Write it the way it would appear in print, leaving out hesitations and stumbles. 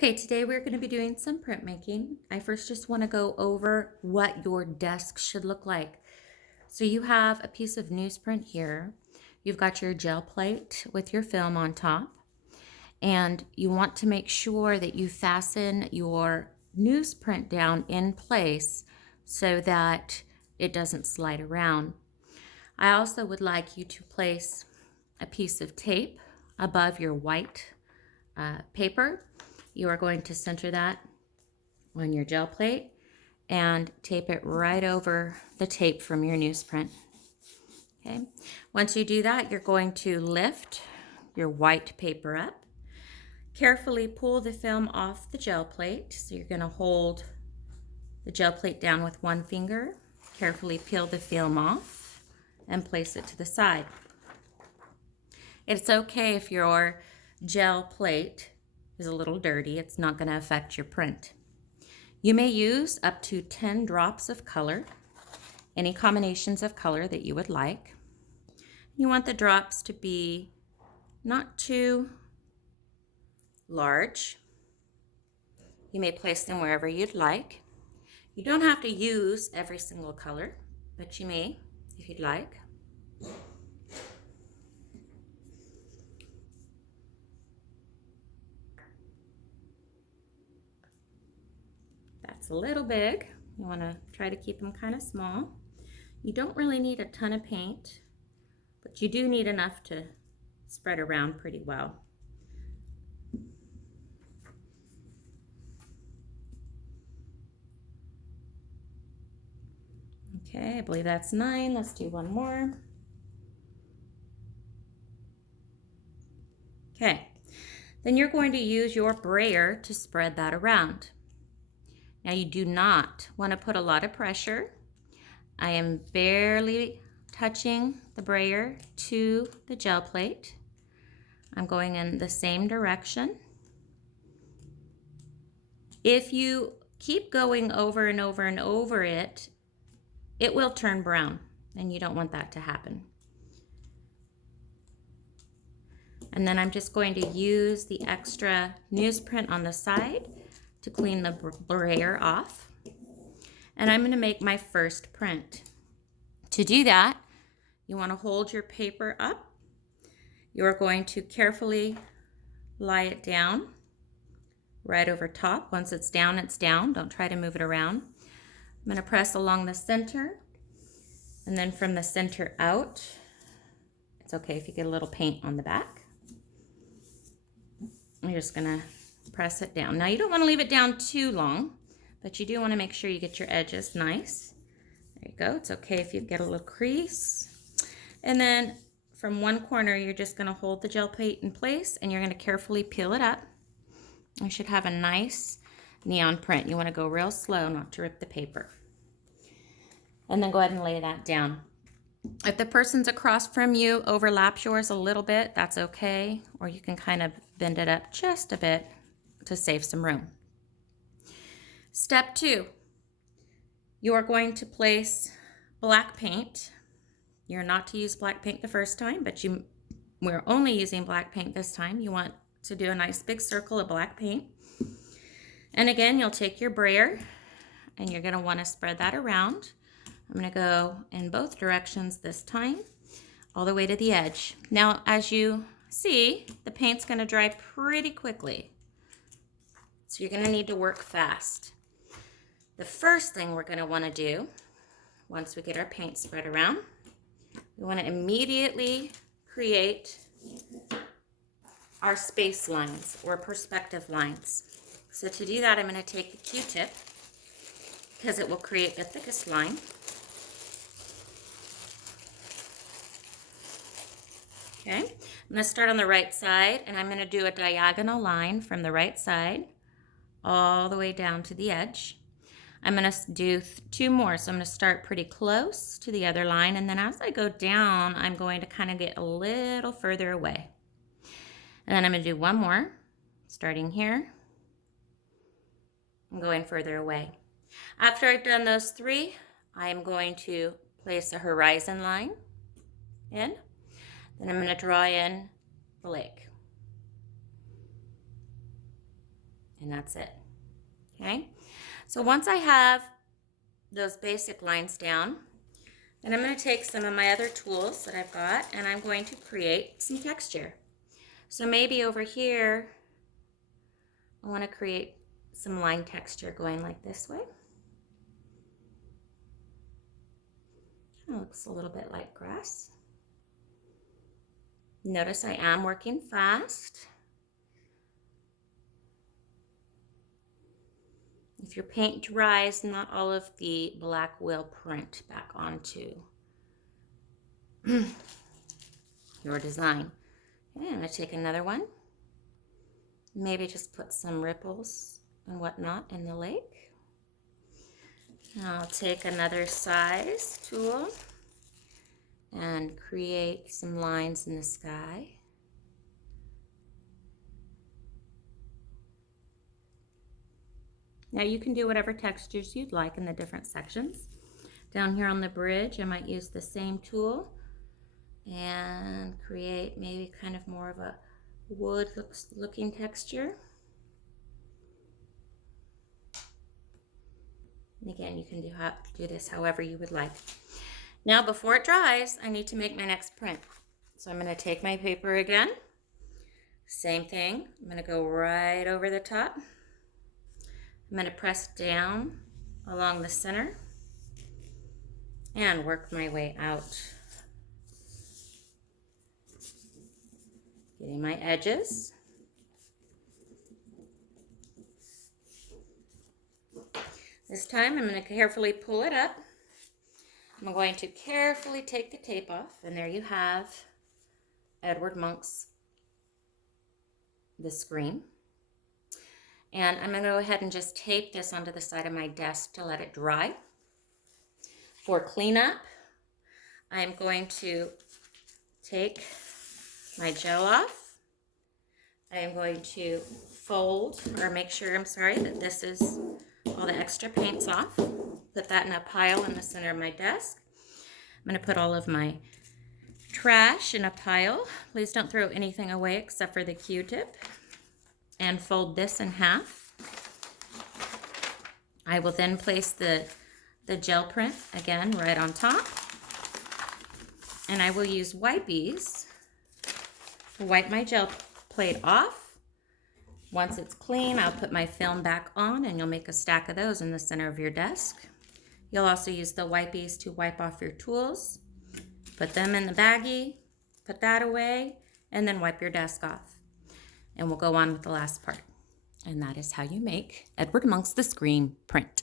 Okay, today we're going to be doing some printmaking. I first just want to go over what your desk should look like. So you have a piece of newsprint here. You've got your gel plate with your film on top. And you want to make sure that you fasten your newsprint down in place so that it doesn't slide around. I also would like you to place a piece of tape above your white paper. You are going to center that on your gel plate and tape it right over the tape from your newsprint. Okay. Once you do that, you're going to lift your white paper up. Carefully pull the film off the gel plate. So you're going to hold the gel plate down with one finger. Carefully peel the film off and place it to the side. It's okay if your gel plate is a little dirty. It's not going to affect your print. You may use up to 10 drops of color, any combinations of color that you would like. You want the drops to be not too large. You may place them wherever you'd like. You don't have to use every single color, but you may if you'd like. That's a little big. You want to try to keep them kind of small. You don't really need a ton of paint, but you do need enough to spread around pretty well. Okay, I believe that's 9. Let's do one more. Okay, then you're going to use your brayer to spread that around. Now you do not want to put a lot of pressure. I am barely touching the brayer to the gel plate. I'm going in the same direction. If you keep going over and over and over it, it will turn brown, and you don't want that to happen. And then I'm just going to use the extra newsprint on the side to clean the brayer off. And I'm going to make my first print. To do that, you want to hold your paper up. You're going to carefully lie it down right over top. Once it's down, it's down. Don't try to move it around. I'm going to press along the center, and then from the center out, it's okay if you get a little paint on the back. I'm just going to press it down. Now you don't want to leave it down too long, but you do want to make sure you get your edges nice. There you go. It's okay if you get a little crease. And then from one corner, you're just going to hold the gel plate in place, and you're going to carefully peel it up. You should have a nice neon print. You want to go real slow not to rip the paper. And then go ahead and lay that down. If the person's across from you overlaps yours a little bit, that's okay. Or you can kind of bend it up just a bit to save some room. Step 2, you are going to place black paint. You're not to use black paint the first time, but we're only using black paint this time. You want to do a nice big circle of black paint. And again, you'll take your brayer and you're going to want to spread that around. I'm going to go in both directions this time, all the way to the edge. Now, as you see, the paint's going to dry pretty quickly. So you're going to need to work fast. The first thing we're going to want to do, once we get our paint spread around, we want to immediately create our space lines or perspective lines. So to do that, I'm going to take the Q-tip because it will create the thickest line. Okay, I'm going to start on the right side, and I'm going to do a diagonal line from the right side all the way down to the edge. I'm going to do 2 more, so I'm going to start pretty close to the other line, and then as I go down, I'm going to kind of get a little further away. And then I'm going to do 1 more, starting here. I'm going further away. After I've done those 3, I'm going to place a horizon line in. Then I'm going to draw in the lake. And that's it. Okay, so once I have those basic lines down, then I'm going to take some of my other tools that I've got and I'm going to create some texture. So maybe over here, I want to create some line texture going like this way. It looks a little bit like grass. Notice I am working fast. If your paint dries, not all of the black will print back onto your design. Okay, I'm going to take another one. Maybe just put some ripples and whatnot in the lake. I'll take another size tool and create some lines in the sky. Now you can do whatever textures you'd like in the different sections. Down here on the bridge, I might use the same tool and create maybe kind of more of a wood looking texture. And again, you can do this however you would like. Now before it dries, I need to make my next print. So I'm going to take my paper again. Same thing. I'm going to go right over the top. I'm going to press down along the center and work my way out. Getting my edges. This time I'm going to carefully pull it up. I'm going to carefully take the tape off, and there you have Edvard Munch's The Scream. And I'm going to go ahead and just tape this onto the side of my desk to let it dry. For cleanup, I'm going to take my gel off. I am going to fold, or make sure, that this is all the extra paint's off. Put that in a pile in the center of my desk. I'm going to put all of my trash in a pile. Please don't throw anything away except for the Q-tip. And fold this in half. I will then place the gel print again right on top. And I will use wipies to wipe my gel plate off. Once it's clean, I'll put my film back on and you'll make a stack of those in the center of your desk. You'll also use the wipies to wipe off your tools. Put them in the baggie, put that away, and then wipe your desk off. And we'll go on with the last part. And that is how you make Edvard Munch's The Scream print.